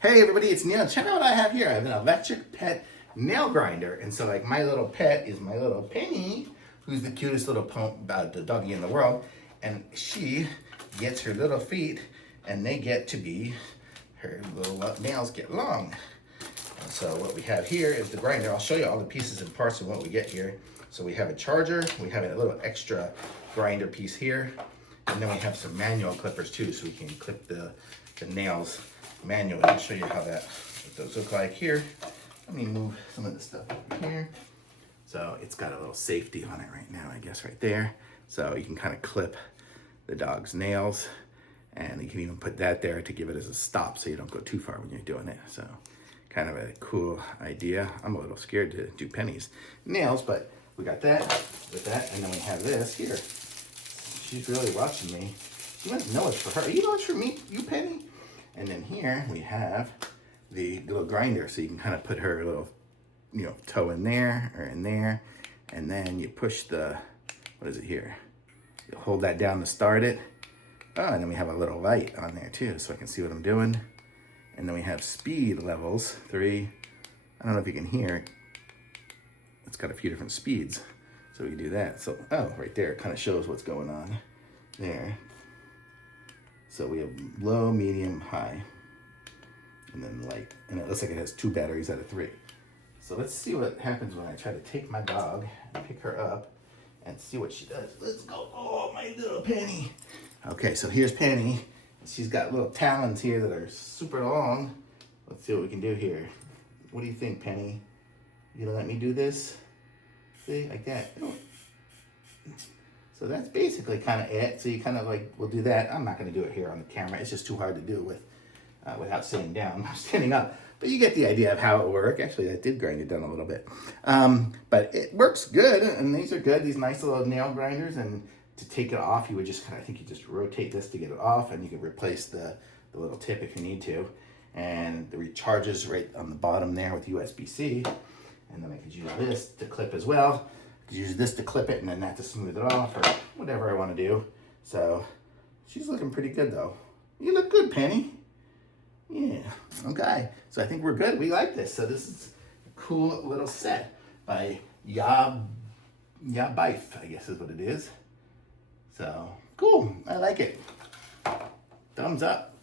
Hey everybody, it's Neil. Check out what I have here. I have an electric pet nail grinder. And so like my little pet is my little Penny, who's the cutest little the doggy in the world. And she gets her little feet and they get to be, her little nails get long. And so what we have here is the grinder. I'll show you all the pieces and parts of what we get here. So we have a charger, we have a little extra grinder piece here, and then we have some manual clippers too, so we can clip the nails manually. I'll show you how what those look like here. Let me move some of the stuff over here. So it's got a little safety on it right now, I guess, right there. So you can kind of clip the dog's nails, and you can even put that there to give it as a stop so you don't go too far when you're doing it. So kind of a cool idea. I'm a little scared to do Penny's nails, but we got that with that, and then we have this here. She's really watching me. She must know it's for her. You know it's for me, you Penny? And then here we have the little grinder, so you can kind of put her little, toe in there or in there, and then you push the, what is it here? You hold that down to start it. Oh, and then we have a little light on there too, so I can see what I'm doing. And then we have speed levels, 3. I don't know if you can hear. It's got a few different speeds, so we can do that. So, oh, right there, it kind of shows what's going on there. So we have low, medium, high, and then light. And it looks like it has 2 batteries out of 3. So let's see what happens when I try to take my dog and pick her up and see what she does. Let's go. Oh, my little Penny. Okay, so here's Penny. She's got little talons here that are super long. Let's see what we can do here. What do you think, Penny? You gonna let me do this? See, like that. So that's basically kind of it. So you kind of like, we'll do that. I'm not going to do it here on the camera. It's just too hard to do without sitting down. I'm standing up. But you get the idea of how it works. Actually, I did grind it down a little bit. But it works good. And these are good, these nice little nail grinders. And to take it off, you would just kind of, I think you just rotate this to get it off. And you can replace the little tip if you need to. And the recharges right on the bottom there with USB-C. And then I could use this to clip as well. Use this to clip it and then that to smooth it off or whatever I want to do. So she's looking pretty good though. You look good, Penny. Yeah. Okay. So I think we're good. We like this. So this is a cool little set by YABIFE, I guess is what it is. So cool. I like it. Thumbs up.